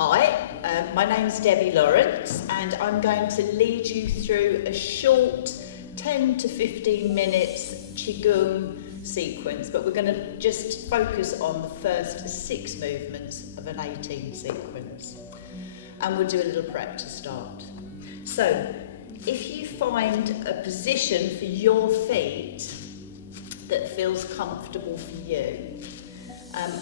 Hi, my name's Debbie Lawrence and I'm going to lead you through a short 10 to 15 minutes Qigong sequence, but we're going to just focus on the first 6 movements of an 18 sequence. And we'll do a little prep to start. So, if you find a position for your feet that feels comfortable for you,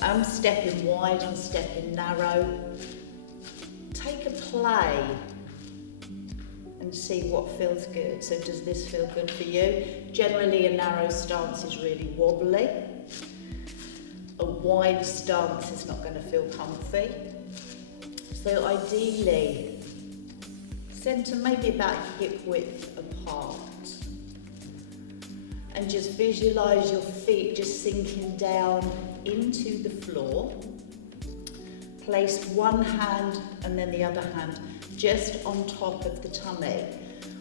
I'm stepping wide, I'm stepping narrow. Take a play and see what feels good. So does this feel good for you? Generally a narrow stance is really wobbly. A wide stance is not going to feel comfy. So ideally, centre maybe about hip width apart. And just visualise your feet just sinking down into the floor. Place one hand and then the other hand just on top of the tummy,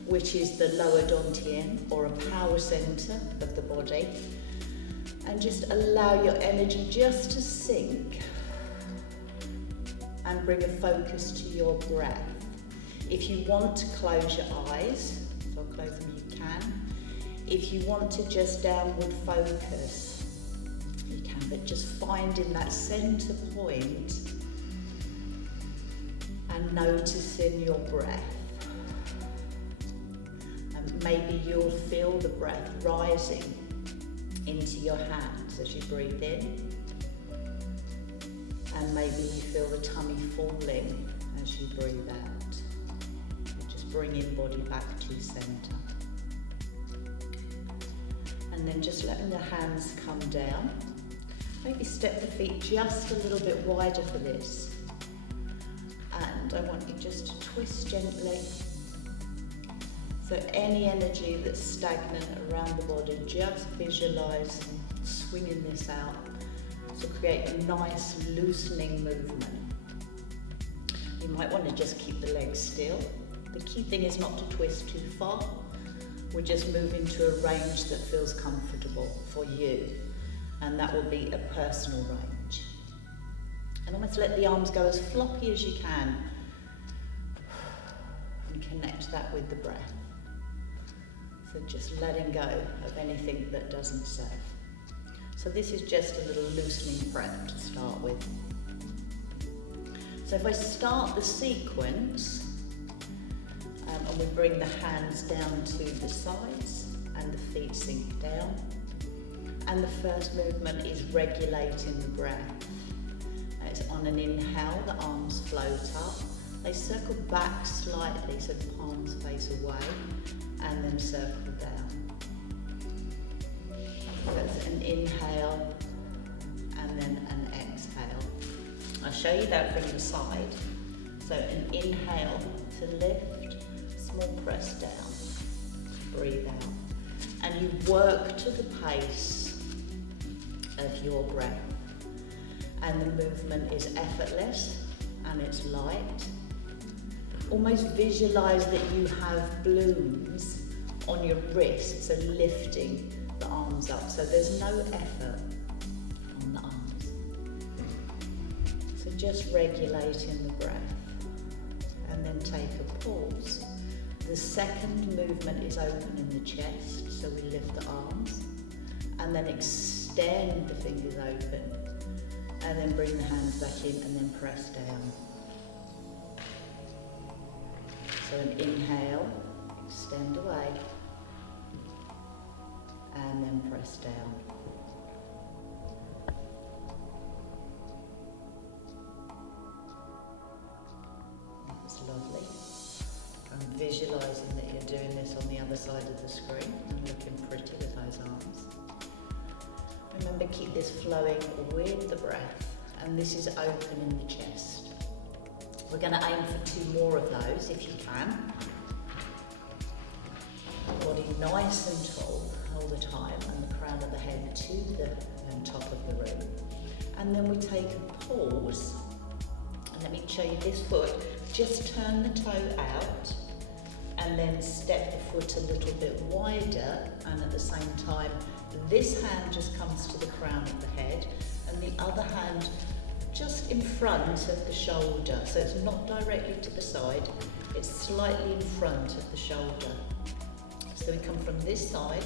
which is the lower dantian or a power centre of the body. And just allow your energy just to sink and bring a focus to your breath. If you want to close your eyes, so close them you can. If you want to just downward focus, you can, but just finding that centre point and noticing your breath. And maybe you'll feel the breath rising into your hands as you breathe in. And maybe you feel the tummy falling as you breathe out. Just bringing body back to centre. And then just letting the hands come down. Maybe step the feet just a little bit wider for this. And I want you just to twist gently. So any energy that's stagnant around the body, just visualise swinging this out to create a nice loosening movement. You might want to just keep the legs still. The key thing is not to twist too far. We're just moving to a range that feels comfortable for you. And that will be a personal range. And almost let the arms go as floppy as you can. And connect that with the breath. So just letting go of anything that doesn't serve. So this is just a little loosening prep to start with. So if I start the sequence, and we bring the hands down to the sides and the feet sink down. And the first movement is regulating the breath. It's on an inhale, the arms float up. They circle back slightly so the palms face away and then circle down. That's an inhale and then an exhale. I'll show you that from the side. So an inhale to lift, small press down, breathe out. And you work to the pace of your breath. And the movement is effortless and it's light. Almost visualise that you have blooms on your wrists, so lifting the arms up. So there's no effort on the arms. So just regulating the breath. And then take a pause. The second movement is opening the chest, so we lift the arms. And then extend the fingers open. And then bring the hands back in and then press down. So an inhale, extend away, and then press down. That's lovely. I'm visualising that you're doing this on the other side of the screen and looking pretty with those arms. Remember, keep this flowing with the breath, and this is opening the chest. We're going to aim for 2 more of those if you can. Body nice and tall all the time, and the crown of the head to the top of the room. And then we take a pause, and let me show you this foot. Just turn the toe out, and then step the foot a little bit wider, and at the same time, this hand just comes to the crown of the head, and the other hand just in front of the shoulder. So it's not directly to the side, it's slightly in front of the shoulder. So we come from this side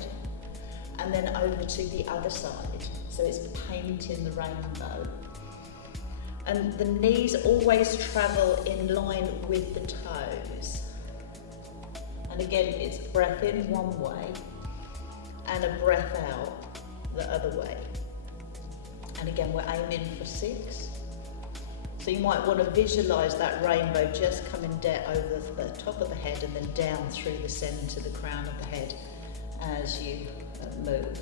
and then over to the other side. So it's painting the rainbow. And the knees always travel in line with the toes. And again, it's breath in one way and a breath out the other way. And again, we're aiming for 6. So you might want to visualise that rainbow just coming down over the top of the head and then down through the centre, the crown of the head as you move.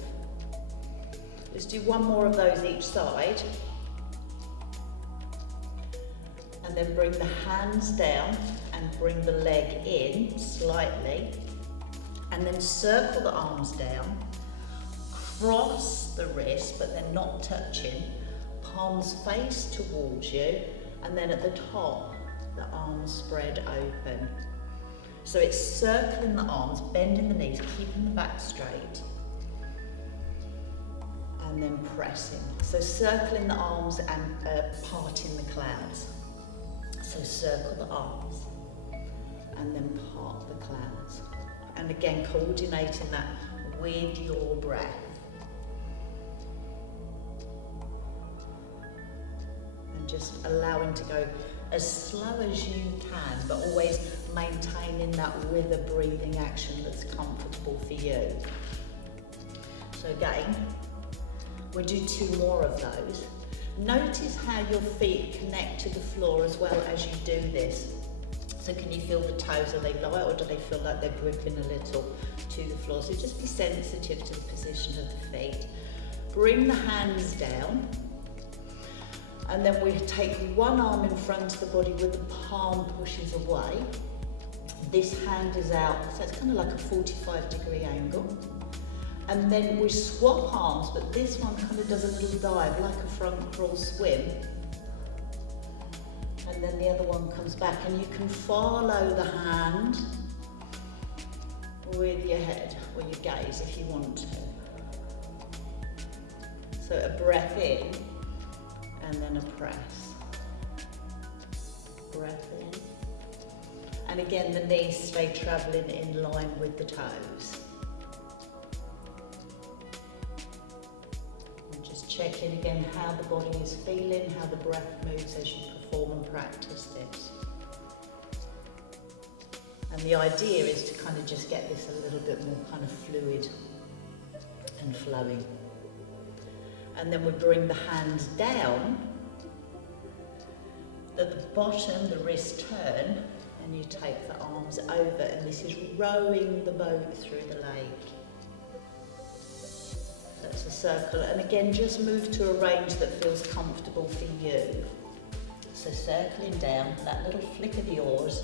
Let's do one more of those each side. And then bring the hands down and bring the leg in slightly. And then circle the arms down. Cross the wrist, but they're not touching. Palms face towards you, and then at the top, the arms spread open. So it's circling the arms, bending the knees, keeping the back straight, and then pressing. So circling the arms and parting the clouds. So circle the arms, and then part the clouds. And again, coordinating that with your breath. Just allowing to go as slow as you can, but always maintaining that with a breathing action that's comfortable for you. So again, we'll do 2 more of those. Notice how your feet connect to the floor as well as you do this. So can you feel the toes? Are they light or do they feel like they're gripping a little to the floor? So just be sensitive to the position of the feet. Bring the hands down. And then we take one arm in front of the body with the palm pushes away. This hand is out, so it's kind of like a 45-degree angle. And then we swap arms, but this one kind of does a little dive, like a front crawl swim. And then the other one comes back, and you can follow the hand with your head or your gaze if you want to. So a breath in. And then a press. Breath in. And again, the knees stay travelling in line with the toes. And just check in again how the body is feeling, how the breath moves as you perform and practice this. And the idea is to kind of just get this a little bit more kind of fluid and flowing. And then we bring the hands down. At the bottom, the wrists turn, and you take the arms over, and this is rowing the boat through the lake. That's a circle, and again, just move to a range that feels comfortable for you. So circling down, that little flick of the oars,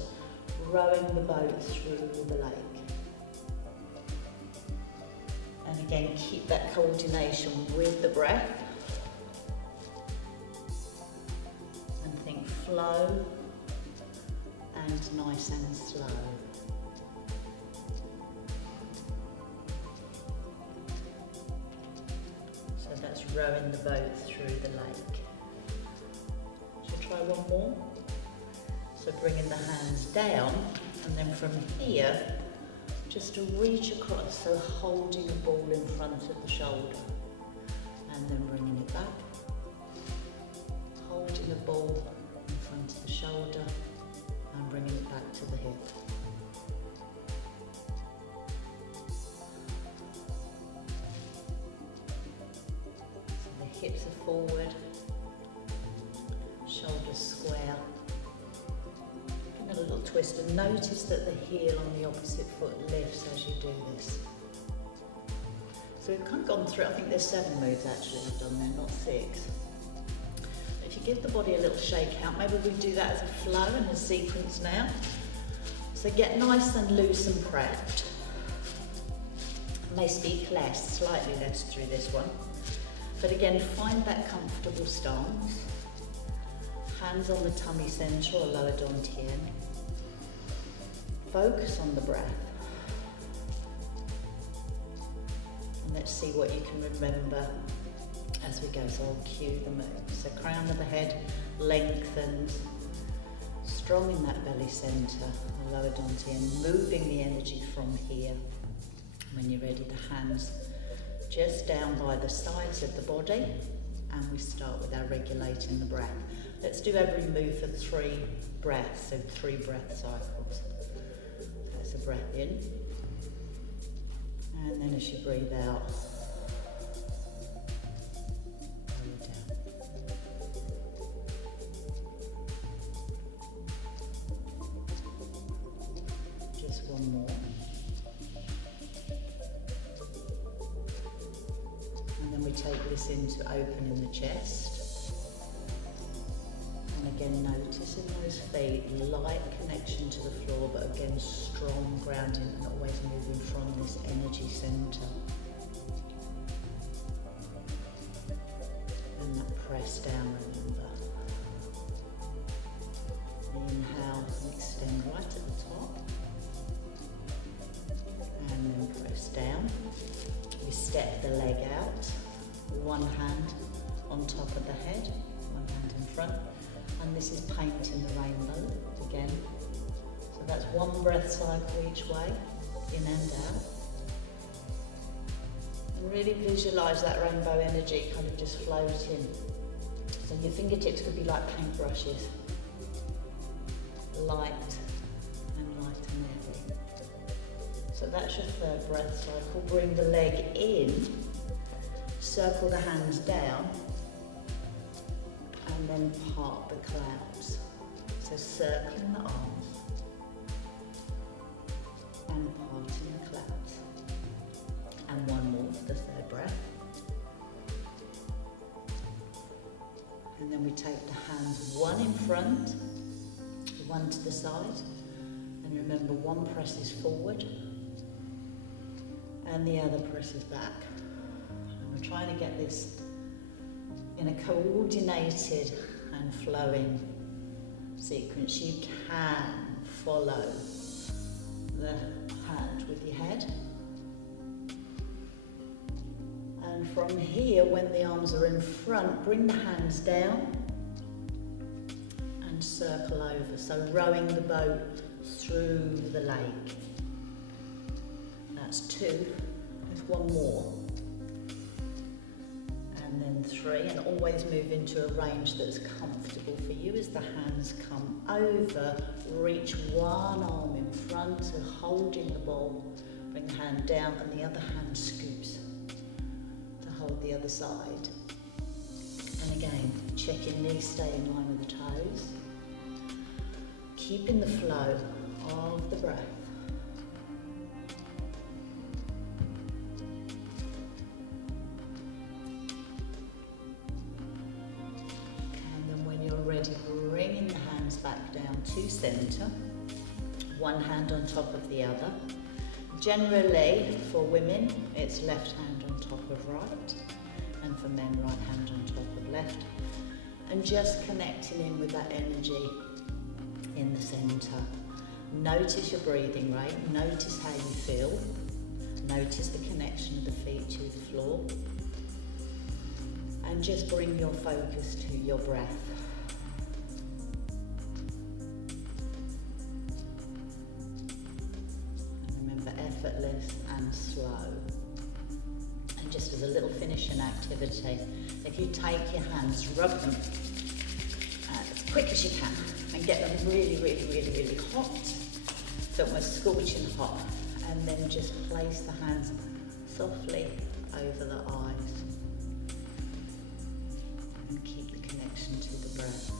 rowing the boat through the lake. And again, keep that coordination with the breath. And think flow and nice and slow. So that's rowing the boat through the lake. Shall we try one more? So bringing the hands down, and then from here, just to reach across, so holding the ball in front of the shoulder, and then bringing it back. Holding the ball in front of the shoulder, and bringing it back to the hip. So the hips are forward, shoulders square. A little twist, and notice that the heel on the opposite foot lifts as you do this. So we've kind of gone through, I think there's 7 moves actually we've done there, not 6. If you give the body a little shake out, maybe we do that as a flow and a sequence now. So get nice and loose and prepped. May speak less, slightly less through this one. But again, find that comfortable stance. Hands on the tummy centre or lower dantian. Focus on the breath. And let's see what you can remember as we go, so I'll cue the move. So crown of the head lengthens, strong in that belly centre, the lower dantian, moving the energy from here. When you're ready, the hands just down by the sides of the body, and we start with our regulating the breath. Let's do every move for 3 breaths, so 3 breath cycles. That's a breath in, and then as you breathe out, lower down. Just one more. And then we take this into opening the chest. And again, noticing those feet, light connection to the floor, but again, strong grounding and always moving from this energy centre. And that press down, remember. Inhale and extend right at the top. And then press down. We step the leg out, one hand on top of the head, one hand in front. And this is painting the rainbow again. So that's 1 breath cycle each way, in and out. And really visualise that rainbow energy kind of just floating. So your fingertips could be like paintbrushes. Light and light and airy. So that's your 3rd breath cycle. Bring the leg in, circle the hands down, and then part the clouds. So circling the arms and parting the clouds. And one more for the 3rd breath. And then we take the hands, one in front, one to the side. And remember, one presses forward and the other presses back. And we're trying to get this in a coordinated and flowing sequence. You can follow the hand with your head. And from here, when the arms are in front, bring the hands down and circle over. So rowing the boat through the lake. That's 2. There's one more. And then 3, and always move into a range that's comfortable for you as the hands come over. Reach one arm in front, so holding the ball. Bring the hand down and the other hand scoops to hold the other side. And again, check your knees stay in line with the toes. Keeping the flow of the breath. Ready, bringing the hands back down to centre, one hand on top of the other. Generally, for women, it's left hand on top of right, and for men, right hand on top of left. And just connecting in with that energy in the centre. Notice your breathing rate, notice how you feel, notice the connection of the feet to the floor, and just bring your focus to your breath. Effortless and slow. And just as a little finishing activity, if you take your hands, rub them as quick as you can and get them really, really, really, really hot, so almost scorching hot, and then just place the hands softly over the eyes and keep the connection to the breath.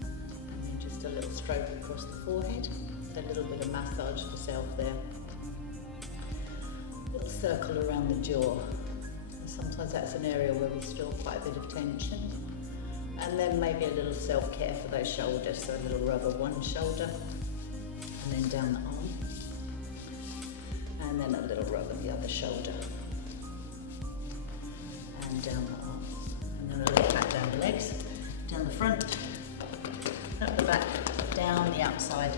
And then just a little stroke across the forehead. A little bit of massage for self there. A little circle around the jaw. Sometimes that's an area where we store quite a bit of tension. And then maybe a little self-care for those shoulders. So a little rub of one shoulder and then down the arm. And then a little rub of the other shoulder. And down the arm. And then a little pat down the legs, down the front, up the back, down the outside.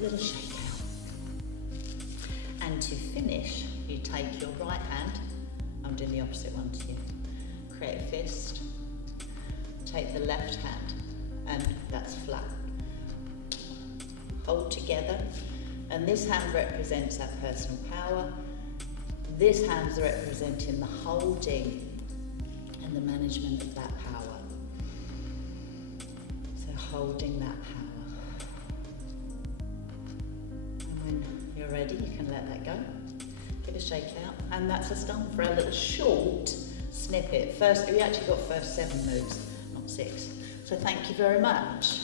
Little shake out. And And to finish, you take your right hand, I'm doing the opposite one to you, create a fist, take the left hand, and that's flat. Hold together, and this hand represents that personal power. This hand's representing the holding and the management of that power. So holding that power. And when you're ready, you can let that go. Give a shake out, and that's us done for a little short snippet. First, we actually got first 7 moves, not 6. So thank you very much.